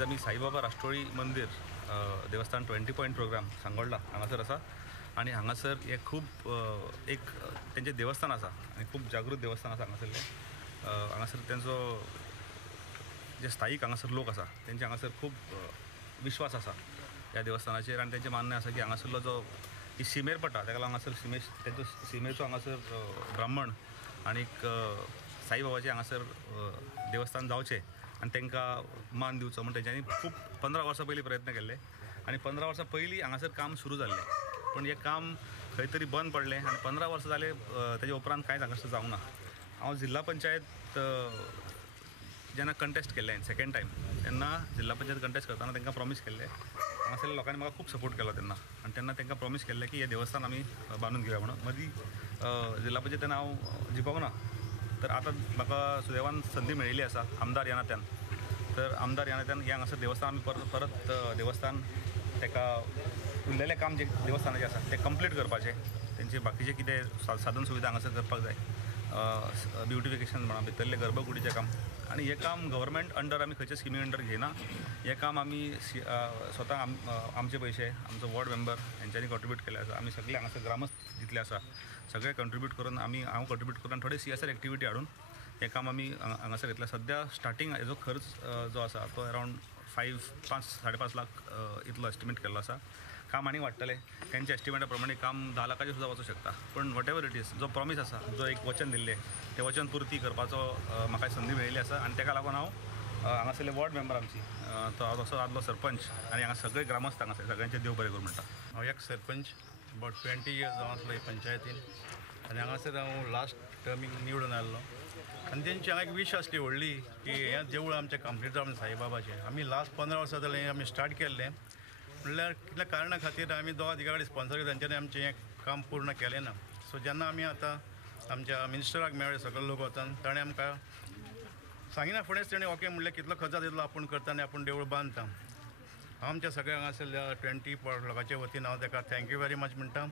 आयज आमी साईबाबा राष्ट्रोळी मंदिर देवस्थान 20 पॉइंट प्रोग्राम सांगोळ्ळा हांगासर आसा आनी हांगासर हे खूब एक तेंचें देवस्थान आसा आनी खूब जागृत देवस्थान आसा हांगासरलें हांगासर तेंचो जे स्थायीक हांगासर लोक आसा तेंचे हांगासर खूब विश्वास आसा ह्या देवस्थानाचेर आनी तेंचें मान्य आसा की हांगासरलो जो ही शिमेर पडटा ताका लागून हांगासर तेंचो शिमेचो हांगासर ब्राह्मण आनीक साईबाबाचें हांगासर देवस्थान जावचें आनी तांकां मान दिवचो म्हण तेंच्यांनी खूब 15 वर्सां पयलीं प्रयत्न केल्ले आनी 15 वर्सां पयलीं हांगासर काम सुरू जाल्लें पूण हें काम खंय तरी बंद पडलें आनी 15 वर्सां जाले तेजे उपरांत कांयच हांगासर जावंक ना। हांव जिल्हा पंचायत जेन्ना कंटेस्ट केल्लें हांवें सेकेंड टायम तेन्ना जिल्हा पंचायत कंटेस्ट करतना तांकां प्रॉमीस केल्लें हांगासरल्या लोकांनी म्हाका खूब सपोर्ट केलो तेन्ना आनी तेन्ना तांकां प्रॉमीस केल्लें की हें देवस्थान आमी बांदून घेवया म्हणून मदीं जिल्हा पंचायत तेन्ना हांव जिखोंक ना तर आतां म्हाका सुदैवान संदी मेळिल्ली आसा आमदार येनात्यान तर आमदार येनात्यान हें हांगासर देवस्थान आमी परत देवस्थान ताका उरलेलें काम जें देवस्थानाचें आसा तें कंप्लीट करपाचें तेंचे बाकीचें कितें साधन सुविधा हांगासर करपाक जाय ब्युटिफिकेशन म्हणा भितरलें गर्भकुडीचें काम आनी हें काम गव्हर्मेंट अंडर आमी खंयच्या स्किमी अंडर घेयना हें काम आमी स्वता आमचे पयशे आमचो वॉर्ड मेंबर हेंच्यांनी कॉन्ट्रिब्यूट केल्ले आसा आमी सगळे हांगासर ग्रामस्थ जितले आसा सगळे कॉन्ट्रिब्यूट करून हांव कॉन्ट्रिब्यूट करून थोडे CSR एक्टिविटी हाडून हें काम आमी हांगासर घेतल्या सद्या स्टार्टींग हेजो खर्च जो आसा तो अरावंड 5-5.5 लाख इतलो एस्टिमेट केल्लो आसा काम आनी वाडटलें तेंच्या एस्टिमेटा प्रमाणे काम 10 लाखाचेर सुद्दां वचूं शकता पूण वॉट एवर इट इज जो प्रॉमीस आसा जो एक वचन दिल्लें तें वचन पुर्ती करपाचो म्हाका संदी मेळिल्ली आसा आनी ताका लागून हांव हांगासरले वॉर्ड मेंबर आमची तो हांव तसो आदलो सरपंच आनी हांगा सगळे ग्रामस्थ हांगासर सगळ्यांचे देव बरें करूं म्हणटा। हांव एक सरपंच अबावट 20 इयर्स जावन आसलो हे पंचायतीन आनी हांगासर हांव लास्ट टर्मीक निवडून आयल्लो आनी तेंची हांगा एक वीश आसली व्हडली की हें देवूळ आमचें कंप्लीट जावन साईबाबाचें आमी लास्ट 15 वर्सां जालें आमी स्टार्ट केल्लें म्हणल्यार कितल्या कारणां खातीर आमी दोगा तिगा कडेन स्पॉन्सर तेंच्यांनी आमचें हें काम पूर्ण केलें ना सो जेन्ना आमी आतां आमच्या मिनिस्टराक मेळ्ळे सगळे लोक वचून ताणें आमकां सांगिना फुडेंच तेणें ओके म्हणलें कितलो खर्च तितलो आपूण करता आनी आपूण देवूळ बांदता आमच्या सगळ्या हांगासरल्या 20 लोकांच्या वतीन हांव ताका थँक्यू वेरी मच म्हणटा।